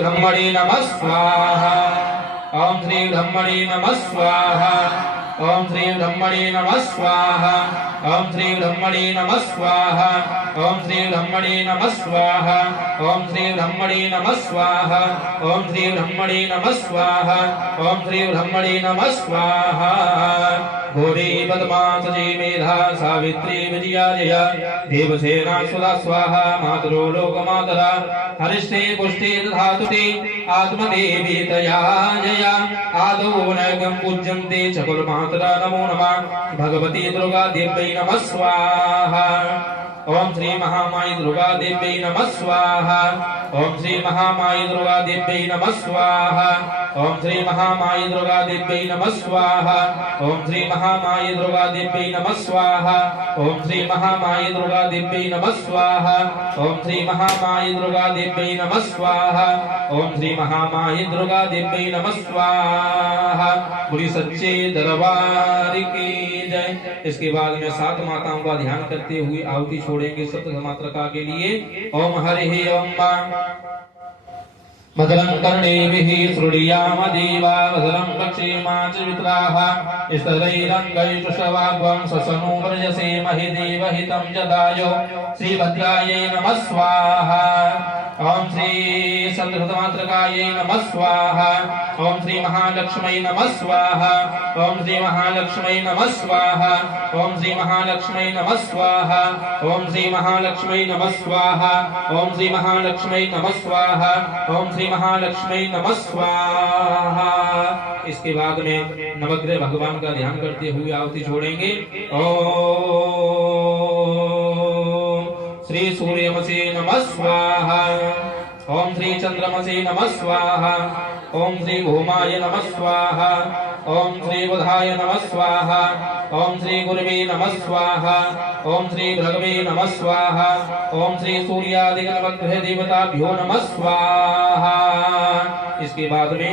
ब्रह्मणे नमः स्वाहा। ओम श्री ब्रह्मणे नमः स्वाहा। ओम श्री ब्रह्मणे नमः स्वाहा। ओम श्री ब्रह्मणे नमः स्वाहा। ओम श्री ब्रह्मणे नमः स्वाहा। ओम श्री ब्रह्मणे नमः स्वाहा। ओम श्री ब्रह्मणे नमः स्वाहा। ओम श्री ब्रह्मणे नमः स्वाहा। घोरी पद्मासजी मेधा सावित्री विजया जया देवसेना सुधा स्वाहा। मातरो लोकमातरा हरिष्टे पुष्टे दधातुते आत्मदेवी तया जया। आदौ नैकं पूज्यन्ते चकुर्मातरा नमो नमः। भगवती दुर्गा देव्यै नमः स्वाहा। ओम श्री महामाई दुर्गा देव्यै नमः स्वाहा। ओम श्री महामाई दुर्गा देव्यै नमः स्वाहा। ओम श्री महामाई दुर्गा देव्यै नमः स्वाहा। ओम श्री महामाई दुर्गा देव्यै नमः स्वाहा। ओम श्री महामाई दुर्गा देव्यै नमः स्वाहा। ओम श्री महामाई दुर्गा देव्यै नमः स्वाहा। ओम श्री महामाई दुर्गा देव्यै नमः स्वाहा। बोली सच्चे दरबार की जय। इसके बाद में 7 माताओं का ध्यान करते हुए आहुति छोड़ेंगे सप्त मात्रका के लिए। ओम हरि ओम मदलं कर्णेभिः श्रुणियाम देवा मदलं पक्षेमा च वित्राः स्तरैरङ्गैर्वृषभाग्वं ससनो व्रजसे महि देवहितं जदायो श्रीभद्रायै नमः स्वाहा। ओम श्री सप्तमात्रकायै नमः स्वाहा। ओम श्री महालक्ष्मै नमः स्वाहा। ओम श्री महालक्ष्मै नमः स्वाहा। ओम श्री महालक्ष्मै नमः स्वाहा। ओम श्री महालक्ष्मै नमः स्वाहा। ओम श्री महालक्ष्मै नमः स्वाहा। ओम श्री महालक्ष्मी नमः स्वाहा। इसके बाद में नवग्रह भगवान का ध्यान करते हुए आहुति छोड़ेंगे। ओम श्री सूर्यमसे नमः स्वाहा। ओम श्री चंद्रमसे नमः स्वाहा। ओम श्री भूमाय नमः स्वाहा। ओम श्री बुधाय नमः स्वाहा। ओम श्री गुरुवे नमः स्वाहा। ओम श्री भृगवे नमः स्वाहा। ओम श्री सूर्यादि गणपतिभ्यो देवताभ्यो नमः स्वाहा। इसके बाद में